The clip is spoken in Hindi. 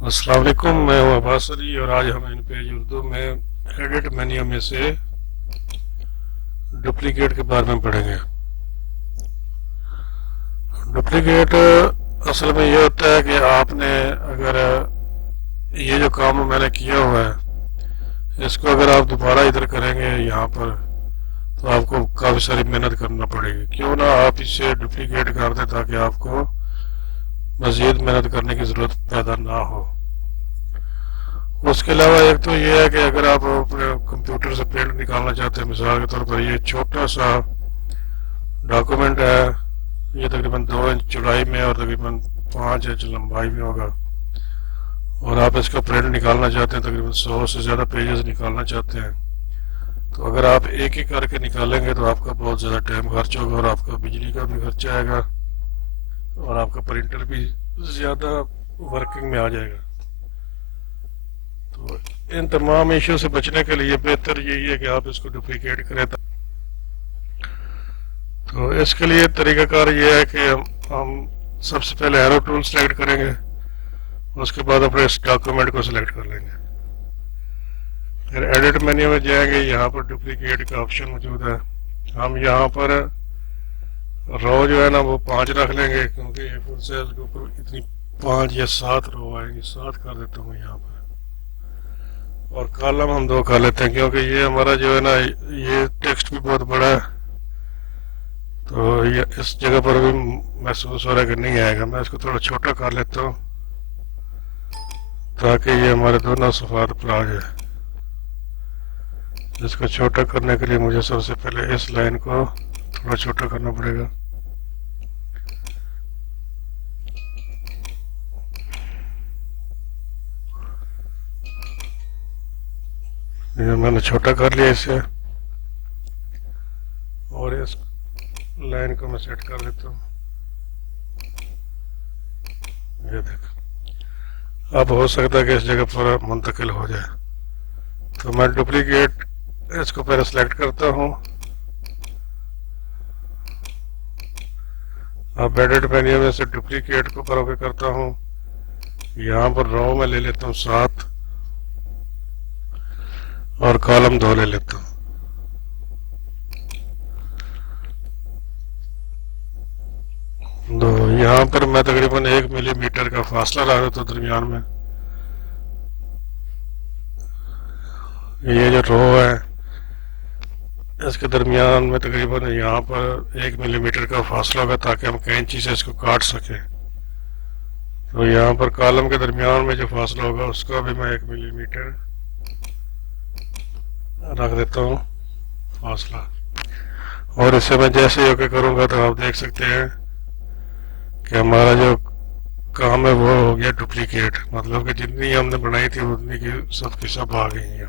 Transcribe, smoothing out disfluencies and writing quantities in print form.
अस्सलाम वालेकुम, मैं हूं अब्बास अली और आज हम इन पेज उर्दू में एडिट मेन्यू में से डुप्लीकेट के बारे में पढ़ेंगे। डुप्लीकेट असल में ये होता है कि आपने अगर ये जो काम मैंने किया हुआ है इसको अगर आप दोबारा इधर करेंगे यहाँ पर तो आपको काफ़ी सारी मेहनत करना पड़ेगी। क्यों ना आप इसे डुप्लीकेट कर दें ताकि आपको मज़ीद मेहनत करने की ज़रूरत पैदा ना हो। उसके अलावा एक तो ये है कि अगर आप अपने कंप्यूटर से प्रिंट निकालना चाहते हैं, मिसाल के तौर पर ये छोटा सा डॉक्यूमेंट है, ये तकरीबन 2 इंच चौड़ाई में और तकरीबन 5 इंच लंबाई में होगा और आप इसका प्रिंट निकालना चाहते हैं, तकरीबन 100 से ज़्यादा पेजेस निकालना चाहते हैं, तो अगर आप एक ही करके निकालेंगे तो आपका बहुत ज़्यादा टाइम खर्च होगा और आपका बिजली का भी खर्चा आएगा और आपका प्रिंटर भी ज़्यादा वर्किंग में आ जाएगा। तो इन तमाम इश्यू से बचने के लिए बेहतर यही है कि आप इसको डुप्लीकेट करें। तो इसके लिए तरीकाकार ये है कि हम सबसे पहले एरो टूल सेलेक्ट करेंगे, उसके बाद अपने इस डॉक्यूमेंट को सिलेक्ट कर लेंगे। फिर एडिट मेन्यू में जाएंगे, यहाँ पर डुप्लीकेट का ऑप्शन मौजूद है। हम यहाँ पर रो जो है ना वो 5 रख लेंगे, क्योंकि ये फुल साइज के ऊपर इतनी 5 या 7 रो आएंगी, 7 कर देता हूँ यहाँ पर। और कॉलम हम 2 कर लेते हैं, क्योंकि ये हमारा जो है ना ये टेक्स्ट भी बहुत बड़ा है, तो ये इस जगह पर भी महसूस हो रहा है कि नहीं आएगा। मैं इसको थोड़ा छोटा कर लेता हूँ ताकि ये हमारे दोनों सफ़ात पर आ जाए। इसको छोटा करने के लिए मुझे सबसे पहले इस लाइन को थोड़ा छोटा करना पड़ेगा। ये मैंने छोटा कर लिया इसे और इस लाइन को मैं सेट कर देता हूँ। ये देख, अब हो सकता है कि इस जगह पर मुंतकिल हो जाए, तो मैं डुप्लीकेट इसको पहले सेलेक्ट करता हूँ। अब एडिट मेन्यू में से डुप्लीकेट को पर करता हूँ, यहाँ पर रो में ले लेता हूँ 7 और कॉलम 2 ले लेता हूँ। तो यहाँ पर मैं तकरीबन 1 मिलीमीटर का फासला रख देता हूँ दरमियान में। ये जो रो है इसके दरमियान में तकरीबन यहाँ पर 1 मिलीमीटर का फासला होगा ताकि हम कैंची से इसको काट सकें। तो यहाँ पर कॉलम के दरमियान में जो फासला होगा उसका भी मैं 1 मिलीमीटर रख देता हूँ फासला। और इसे मैं जैसे ओके करूँगा तो आप देख सकते हैं कि हमारा जो काम है वो हो गया डुप्लीकेट, मतलब कि जितनी हमने बनाई थी उतनी की सब आ गई हैं।